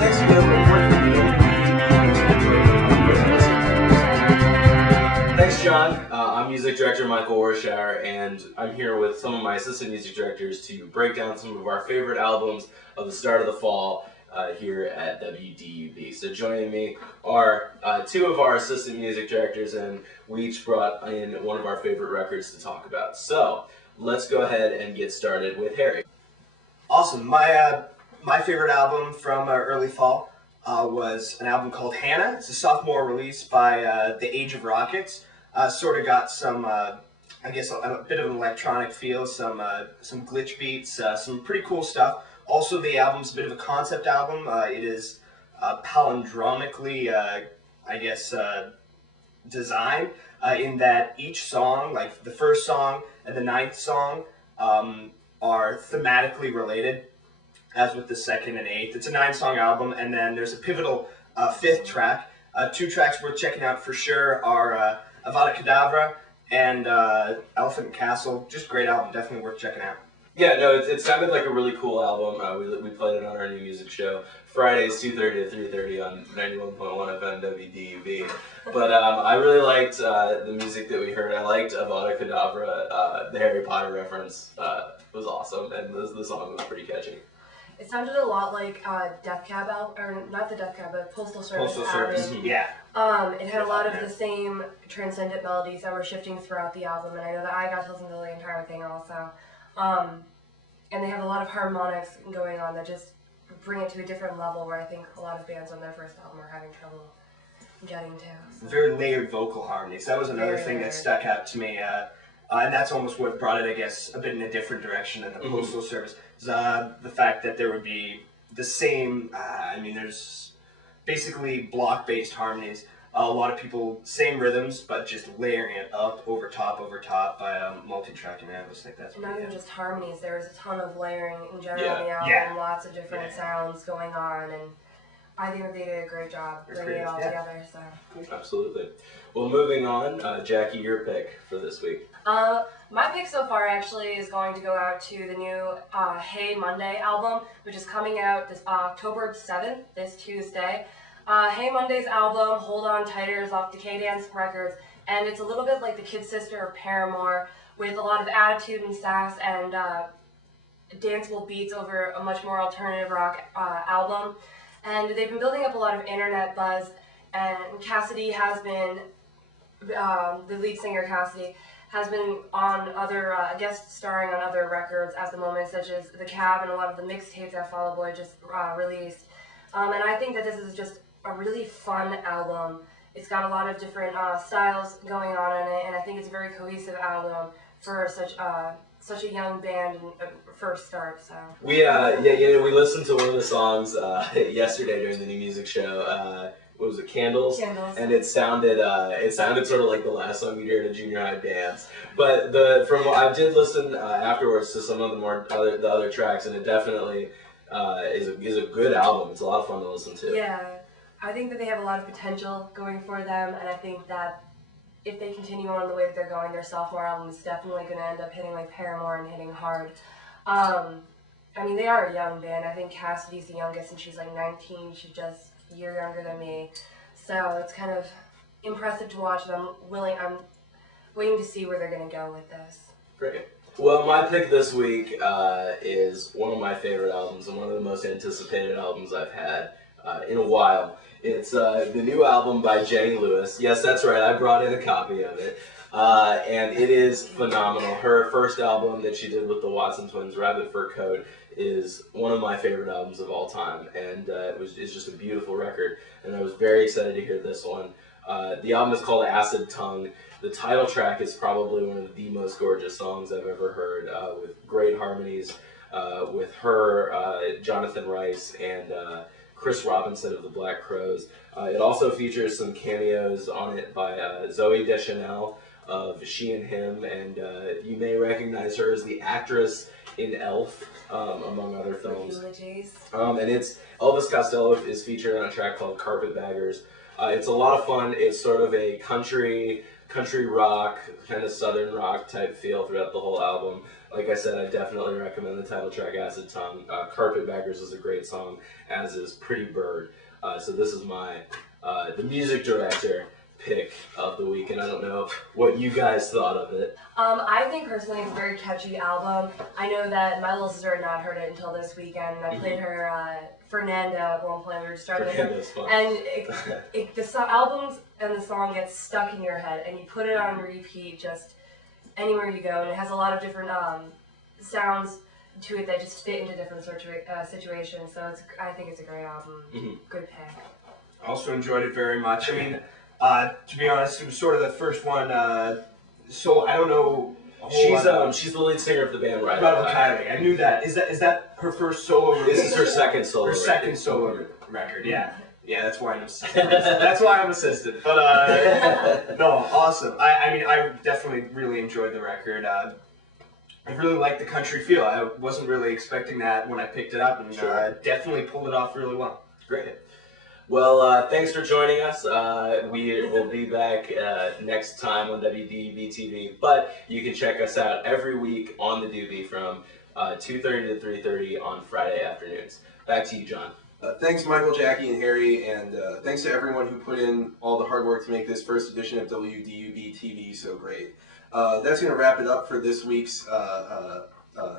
next we have a report from you. Thanks, John. I'm Music Director Michael Warshauer, and I'm here with some of my assistant music directors to break down some of our favorite albums of the start of the fall here at WDUB. So joining me are two of our assistant music directors, and we each brought in one of our favorite records to talk about. So let's go ahead and get started with Harry. Awesome. My favorite album from early fall was an album called Hannah. It's a sophomore release by The Age of Rockets. Sort of got some, I guess, a bit of an electronic feel, some glitch beats, some pretty cool stuff. Also, the album's a bit of a concept album. It is palindromically, I guess, designed in that each song, like the first song and the ninth song, are thematically related, as with the second and eighth. It's a 9-song album, and then there's a pivotal fifth track. Two tracks worth checking out for sure are Avada Kedavra and Elephant and Castle. Just great album, definitely worth checking out. Yeah, no, it sounded like a really cool album. We played it on our new music show, Fridays 2:30 to 3:30 on 91.1 FM WDUB. But I really liked the music that we heard. I liked Avada Kedavra. The Harry Potter reference was awesome, and the song was pretty catchy. It sounded a lot like Death Cab album, or not the Death Cab, but Postal Service. Postal Service, yeah. It had a lot of the same transcendent melodies that were shifting throughout the album, and I know that I got to listen to the entire thing also. And they have a lot of harmonics going on that just bring it to a different level where I think a lot of bands on their first album are having trouble getting to. So. Very layered vocal harmonies. That was another thing that stuck out to me. And that's almost what brought it, I guess, a bit in a different direction than the Postal Service. The fact that there would be the same, there's basically block-based harmonies. A lot of people, same rhythms, but just layering it up over top by multi-tracking it. I just think that's not pretty even good. just harmonies. There was a ton of layering in general on the album, lots of different sounds going on, and I think that they did a great job bringing it all together. So. Absolutely. Well, moving on, Jackie, your pick for this week. My pick so far actually is going to go out to the new Hey Monday album, which is coming out this October 7th, this Tuesday. Hey Monday's album, Hold On Tighter, is off Decay Dance Records, and it's a little bit like the kid sister of Paramore, with a lot of attitude and sass and danceable beats over a much more alternative rock album. And they've been building up a lot of internet buzz, and Cassidy has been, the lead singer Cassidy, has been on other, guest starring on other records at the moment, such as The Cab and a lot of the mixtapes that Fall Out Boy just released. And I think that this is just a really fun album. It's got a lot of different styles going on in it, and I think it's a very cohesive album for such a young band and first start. So we we listened to one of the songs yesterday during the new music show. What was it, Candles? Candles. And it sounded sort of like the last song you'd hear in a junior high dance. But I did listen afterwards to some of the other tracks, and it definitely is a good album. It's a lot of fun to listen to. Yeah, I think that they have a lot of potential going for them, and I think that if they continue on the way that they're going, their sophomore album is definitely going to end up hitting like Paramore and hitting hard. They are a young band. I think Cassidy's the youngest, and she's like 19. She's just a year younger than me. So it's kind of impressive to watch. I'm waiting to see where they're going to go with this. Great. Well, my pick this week is one of my favorite albums and one of the most anticipated albums I've had in a while. It's the new album by Jenny Lewis. Yes, that's right. I brought in a copy of it. And it is phenomenal. Her first album that she did with the Watson Twins, Rabbit Fur Coat, is one of my favorite albums of all time. And it's just a beautiful record. And I was very excited to hear this one. The album is called Acid Tongue. The title track is probably one of the most gorgeous songs I've ever heard, with great harmonies with her, Jonathan Rice, and Chris Robinson of the Black Crowes. It also features some cameos on it by Zooey Deschanel of She and Him, and you may recognize her as the actress in Elf, among other films. And it's Elvis Costello is featured on a track called Carpetbaggers. It's a lot of fun. It's sort of a country country rock, kind of southern rock type feel throughout the whole album. Like I said, I definitely recommend the title track, Acid Tongue. Carpetbaggers is a great song, as is Pretty Bird. So this is my, the music director pick of the week, and I don't know what you guys thought of it. I think personally it's a very catchy album. I know that my little sister had not heard it until this weekend, and I played her Fernanda at one point. We were starting Fernanda's fun. and albums and the song gets stuck in your head, and you put it on repeat just anywhere you go, and it has a lot of different sounds to it that just fit into different situations. So I think it's a great album. Good pick. I also enjoyed it very much. I mean, to be honest, it was sort of the first one. So I don't know. She's the lead singer of the band, right? Kylie. I knew that. Is that her first solo release? This is her second solo. Her second solo record. Yeah. Yeah, that's why I'm assistant. That's why I'm assistant. But no, awesome. I mean, I definitely really enjoyed the record. I really liked the country feel. I wasn't really expecting that when I picked it up, and definitely pulled it off really well. Great. Well, thanks for joining us. We will be back next time on WDUB TV, but you can check us out every week on the Doobie from 2:30 to 3:30 on Friday afternoons. Back to you, John. Thanks, Michael, Jackie, and Harry, and thanks to everyone who put in all the hard work to make this first edition of WDUB TV so great. That's going to wrap it up for this week's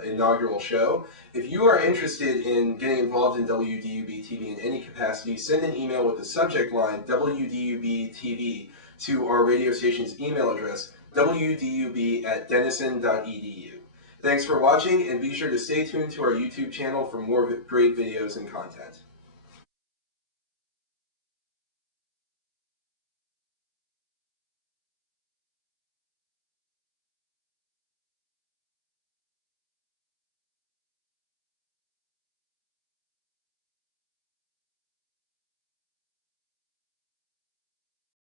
inaugural show. If you are interested in getting involved in WDUB TV in any capacity, send an email with the subject line WDUB TV to our radio station's email address, wdub@denison.edu. Thanks for watching, and be sure to stay tuned to our YouTube channel for more great videos and content.